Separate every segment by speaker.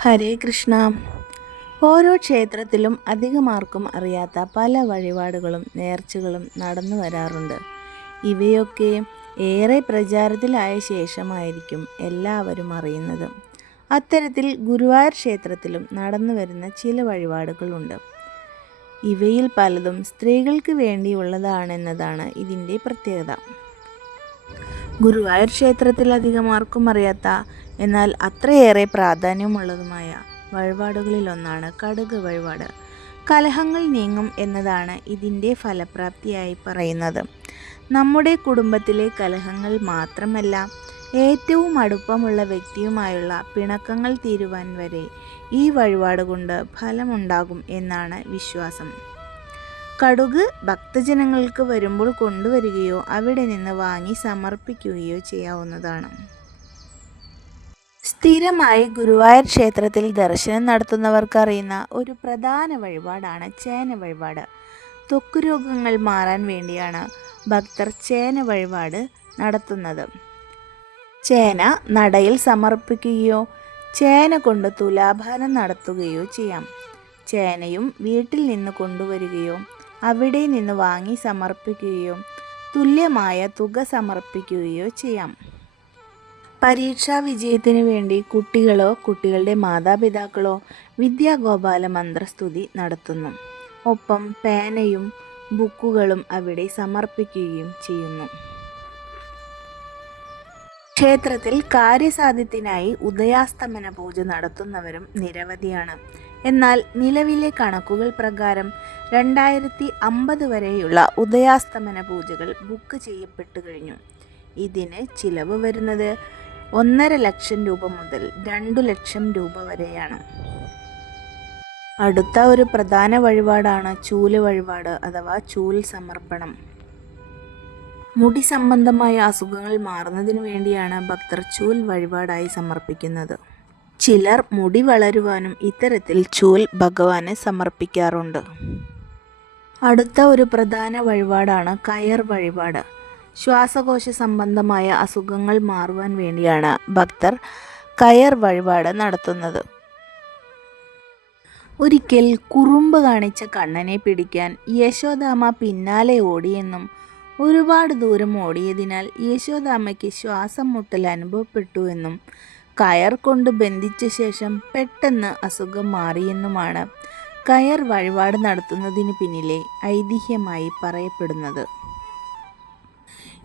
Speaker 1: ഹരേ കൃഷ്ണ. ഓരോ ക്ഷേത്രത്തിലും അധികമാർക്കും അറിയാത്ത പല വഴിപാടുകളും നേർച്ചകളും നടന്നു വരാറുണ്ട്. ഇവയൊക്കെ ഏറെ പ്രചാരത്തിലായ ശേഷമായിരിക്കും എല്ലാവരും അറിയുന്നത്. അത്തരത്തിൽ ഗുരുവായൂർ ക്ഷേത്രത്തിലും നടന്നു വരുന്ന ചില വഴിപാടുകളുണ്ട്. ഇവയിൽ പലതും സ്ത്രീകൾക്ക് വേണ്ടിയുള്ളതാണെന്നതാണ് ഇതിന്റെ പ്രത്യേകത. ഗുരുവായൂർ ക്ഷേത്രത്തിൽ അധികം ആർക്കും അറിയാത്ത എന്നാൽ അത്രയേറെ പ്രാധാന്യമുള്ളതുമായ വഴിപാടുകളിലൊന്നാണ് കടുക് വഴിപാട്. കലഹങ്ങൾ നീങ്ങും എന്നതാണ് ഇതിന്റെ ഫലപ്രാപ്തിയായി പറയുന്നത്. നമ്മുടെ കുടുംബത്തിലെ കലഹങ്ങൾ മാത്രമല്ല ഏറ്റവും അടുപ്പമുള്ള വ്യക്തിയുമായുള്ള പിണക്കങ്ങൾ തീരുവാൻ വരെ ഈ വഴിപാട് കൊണ്ട് ഫലമുണ്ടാകും എന്നാണ് വിശ്വാസം. കടുക് ഭക്തജനങ്ങൾക്ക് വരുമ്പോൾ കൊണ്ടുവരികയോ അവിടെ നിന്ന് വാങ്ങി സമർപ്പിക്കുകയോ ചെയ്യാവുന്നതാണ്. സ്ഥിരമായി ഗുരുവായൂർ ക്ഷേത്രത്തിൽ ദർശനം നടത്തുന്നവർക്ക് അറിയുന്ന ഒരു പ്രധാന വഴിപാടാണ് ചേന വഴിപാട്. ത്വക്ക് രോഗങ്ങൾ മാറാൻ വേണ്ടിയാണ് ഭക്തർ ചേന വഴിപാട് നടത്തുന്നത്. ചേന നടയിൽ സമർപ്പിക്കുകയോ ചേന കൊണ്ട് തുലാഭാരം നടത്തുകയോ ചെയ്യാം. ചേനയും വീട്ടിൽ നിന്ന് കൊണ്ടുവരികയോ അവിടെ നിന്ന് വാങ്ങി സമർപ്പിക്കുകയോ തുല്യമായ തുക സമർപ്പിക്കുകയോ ചെയ്യാം. പരീക്ഷാ വിജയത്തിനു വേണ്ടി കുട്ടികളോ കുട്ടികളുടെ മാതാപിതാക്കളോ വിദ്യാഗോപാല മന്ത്രസ്തുതി നടത്തുന്നു. ഒപ്പം പേനയും ബുക്കുകളും അവിടെ സമർപ്പിക്കുകയും ചെയ്യുന്നു. ക്ഷേത്രത്തിൽ കാര്യസാധ്യത്തിനായി ഉദയാസ്തമന പൂജ നടത്തുന്നവരും നിരവധിയാണ്. എന്നാൽ നിലവിലെ കണക്കുകൾ പ്രകാരം രണ്ടായിരത്തി അമ്പത് വരെയുള്ള ഉദയാസ്തമന പൂജകൾ ബുക്ക് ചെയ്യപ്പെട്ടു കഴിഞ്ഞു. ഇതിന് ചിലവ് വരുന്നത് ഒന്നര ലക്ഷം രൂപ മുതൽ രണ്ടു ലക്ഷം രൂപ വരെയാണ്. അടുത്ത ഒരു പ്രധാന വഴിപാടാണ് ചൂൽ വഴിപാട് അഥവാ ചൂൽ സമർപ്പണം. മുടി സംബന്ധമായ അസുഖങ്ങൾ മാറുന്നതിന് വേണ്ടിയാണ് ഭക്തർ ചൂൽ വഴിപാടായി സമർപ്പിക്കുന്നത്. ചിലർ മുടി വളരുവാനും ഇത്തരത്തിൽ ചൂൽ ഭഗവാനെ സമർപ്പിക്കാറുണ്ട്. അടുത്ത ഒരു പ്രധാന വഴിപാടാണ് കയർ വഴിപാട്. ശ്വാസകോശ സംബന്ധമായ അസുഖങ്ങൾ മാറുവാൻ വേണ്ടിയാണ് ഭക്തർ കയർ വഴിപാട് നടത്തുന്നത്. ഒരിക്കൽ കുറുമ്പ് കാണിച്ച കണ്ണനെ പിടിക്കാൻ യശോദാമ പിന്നാലെ ഓടിയെന്നും ഒരുപാട് ദൂരം ഓടിയതിനാൽ യശോദാമ്മയ്ക്ക് ശ്വാസം മുട്ടൽ അനുഭവപ്പെട്ടു എന്നും കയർ കൊണ്ട് ബന്ധിച്ച ശേഷം പെട്ടെന്ന് അസുഖം മാറിയെന്നുമാണ് കയർ വഴിപാട് നടത്തുന്നതിന് പിന്നിലെ ഐതിഹ്യമായി പറയപ്പെടുന്നത്.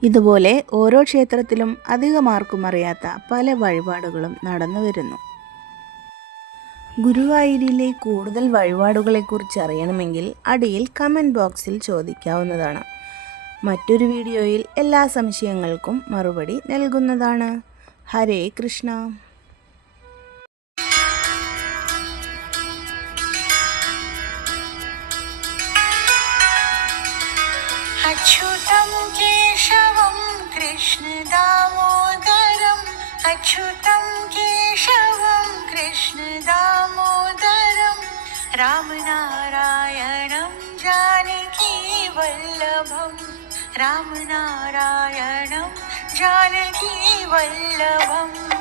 Speaker 1: ഇതുപോലെ ഓരോ ക്ഷേത്രത്തിലും അധികമാർക്കും അറിയാത്ത പല വഴിപാടുകളും നടന്നു വരുന്നു. ഗുരുവായൂരിലെ കൂടുതൽ വഴിപാടുകളെക്കുറിച്ച് അറിയണമെങ്കിൽ അടിയിൽ കമന്റ് ബോക്സിൽ ചോദിക്കാവുന്നതാണ്. മറ്റൊരു വീഡിയോയിൽ എല്ലാ സംശയങ്ങൾക്കും മറുപടി നൽകുന്നതാണ് ഹരേ കൃഷ്ണ
Speaker 2: अच्युतं केशवं कृष्णदामोदरम् अच्युतं केशवं कृष्णदामोदरं रामनारायणं जानकी वल्लभं रामनारायणं जानकी वल्लभम्।